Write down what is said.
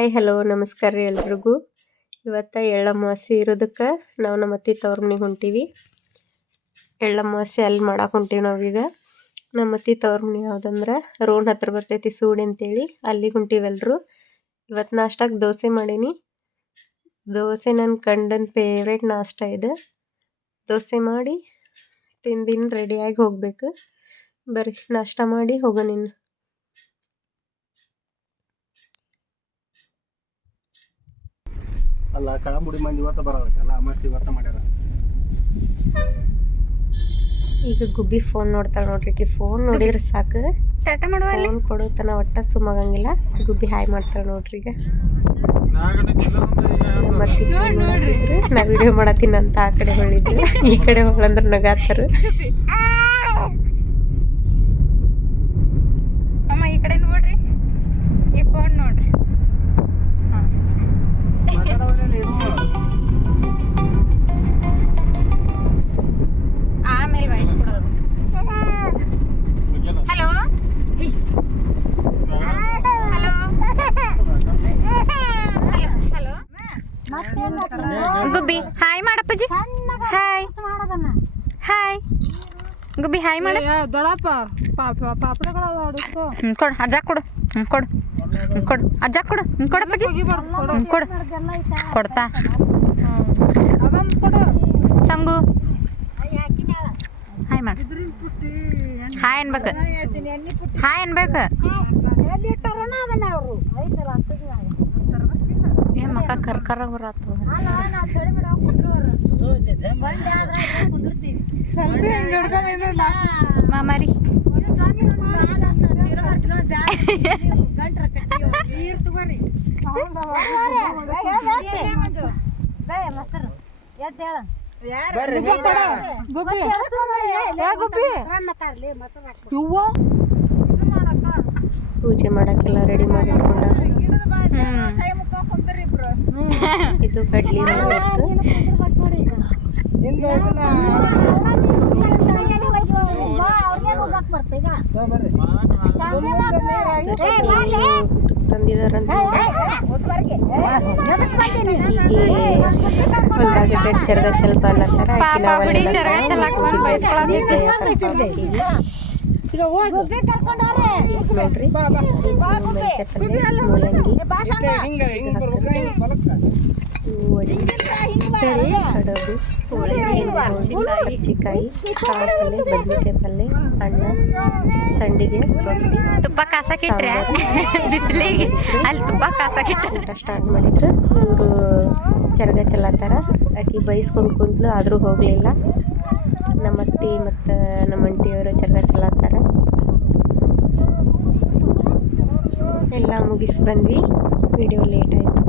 Hi hello ನಮಸ್ಕಾರ ರೀ ಎಲ್ರಿಗೂ. ಇವತ್ತು ಎಳ್ಳಮಾವಾಸ್ಯೆ ಇರೋದಕ್ಕೆ ನಾವು ನಮ್ಮ ಅತ್ತೆ ತವ್ರ ಮನೆಗೆ ಹೊಂಟೀವಿ. ಎಳ್ಳಮಾವಾಸ್ಯೆ ಅಲ್ಲಿ ಮಾಡಕ್ಕೆ ಹೊಂಟೀವಿ ನಾವೀಗ. ನಮ್ಮ ಅತ್ತೆ ತವ್ರ ಮನೆ ಯಾವುದಂದ್ರೆ ರೋಡ್ ಹತ್ರ ಬರ್ತೈತಿ ಸೂಡಿ ಅಂತೇಳಿ, ಅಲ್ಲಿಗೆ ಹೊಂಟೀವಿ ಎಲ್ಲರೂ. ಇವತ್ತು ನಾಷ್ಟಕ್ಕೆ ದೋಸೆ ಮಾಡೀನಿ. ದೋಸೆ ನನ್ನ ಗಂಡನ ಫೇವ್ರೇಟ್ ನಾಷ್ಟ ಇದೆ. ದೋಸೆ ಮಾಡಿ ತಿಂದಿನ ರೆಡಿಯಾಗಿ ಹೋಗ್ಬೇಕು. ಬರ್ರಿ ನಾಷ್ಟ ಮಾಡಿ ಹೋಗೋಣ ಇನ್ನು. ಅಲ್ಲ ಕಳಮುಡಿ ಮಂದಿ ಇವತ್ತು ಬರೋದಕ್ಕಲ್ಲ ಅಮಾಸಿ ಇವತ್ತು ಮಾಡ್ಯಾರ. ಈಗ ಗುಬ್ಬಿ ಫೋನ್ ನೋಡ್ತಾಳೆ ನೋಡ್ರಿ. ಫೋನ್ ನೋಡಿದ್ರೆ ಸಾಕು, ಫೋನ್ ಕೊಡೋತನ ಒಟ್ಟ ಸುಮ್ಮಗಂಗಿಲ್ಲ. ಗುಬ್ಬಿ ಹಾಯ್ ಮಾಡ್ತಾಳೆ ನೋಡ್ರಿ. ಈಗ ಮತ್ತೆ ಫೋನ್ ನೋಡಿದ್ರು ನಾ ವಿಡಿಯೋ ಮಾಡತ್ತೀನಿ ಅಂತ ಆ ಕಡೆ ಹೊಳಿದ್ರು, ಈ ಕಡೆ ಹೊಳಂದ್ರೆ ನಗಾತಾರ. ಅಮ್ಮ ಈ ಕಡೆ ನೋಡ್ರಿ, ಈ ಫೋನ್ ನೋಡ್ರಿ. ಆಮೇಲೆ ವಾಯ್ಸ್ ಕೊಡೋದು. ಹಲೋ ಹಲೋ ಹಲೋ ಗುಬ್ಬಿ ಹಾಯ್ ಮಾಡಪ್ಪಜಿ. ಹಾಯ್ ಹಾಯ್ ಗುಬ್ಬಿ ಹಾಯ್ ಮಾಡ. ಕೊಡು ಅಜ್ಜ ಕೊಡು, ಕೊಡು ಕೊಡು ಅಜ್ಜ ಕೊಡು, ಕೊಡಪ್ಪಜಿ ಕೊಡು. ಕೊಡ್ತಾ ಸಂಗು ಹಾಯ್ ಮಾಡು. ಹಾಯ್ ಅನ್ಬೇಕು, ಹಾಯ್ ಅನ್ಬೇಕು. ಏನ್ ಮಕ್ಕ ಕರ್ಕರ ಬರತ್ತು. ಮಾಮಾರಿ ಪೂಜೆ ಮಾಡಕ್ಕೆಲ್ಲ ರೆಡಿ ಮಾಡಿ ಇಟ್ಕೊಂಡ. ಇದು ಕಡ್ಲಿ ತಂದಿದಾರಂತ. ಹೊಲ್ದಾಗ ಚರ್ಗ ಸ್ವಲ್ಪ ಅನ್ನತ್ತಾರ ನೋಡ್ರಿ. ಮೂಲಂಗಿ, ಕಡಬು, ಕರ್ಜಿಕಾಯಿ, ಕಾಳು ಪಲ್ಯ, ಬದ್ನಿಕಾಯಿ ಪಲ್ಯ, ಅನ್ನ, ಸಂಡಿಗೆ, ರೊಟ್ಟಿ, ತುಪ್ಪ ಕಾಸಕ್ಕಿಟ್ರೆ ಬಿಸಿಲಿಗೆ ಅಲ್ಲಿ ತುಪ್ಪ ಕಾಸಕ್ಕಿಟ್ರೆ ಊಟ ಸ್ಟಾರ್ಟ್ ಮಾಡಿದ್ರು. ಇವರು ಚರ್ಗ ಚೆಲ್ಲತ್ತಾರ. ಆಕಿ ಬೈಸ್ಕೊಂಡು ಕುಂತ್ಲು, ಆದರೂ ಹೋಗಲಿಲ್ಲ. ನಮ್ಮ ಅತ್ತಿ ಮತ್ತು ನಮ್ಮ ಅಂಟಿಯವರು ಚರ್ಗ ಚೆಲ್ಲತ್ತಾರ. ಎಲ್ಲ ಮುಗಿಸಿ ಬಂದ್ವಿ. ವಿಡಿಯೋ ಲೇಟ್ ಆಯಿತು.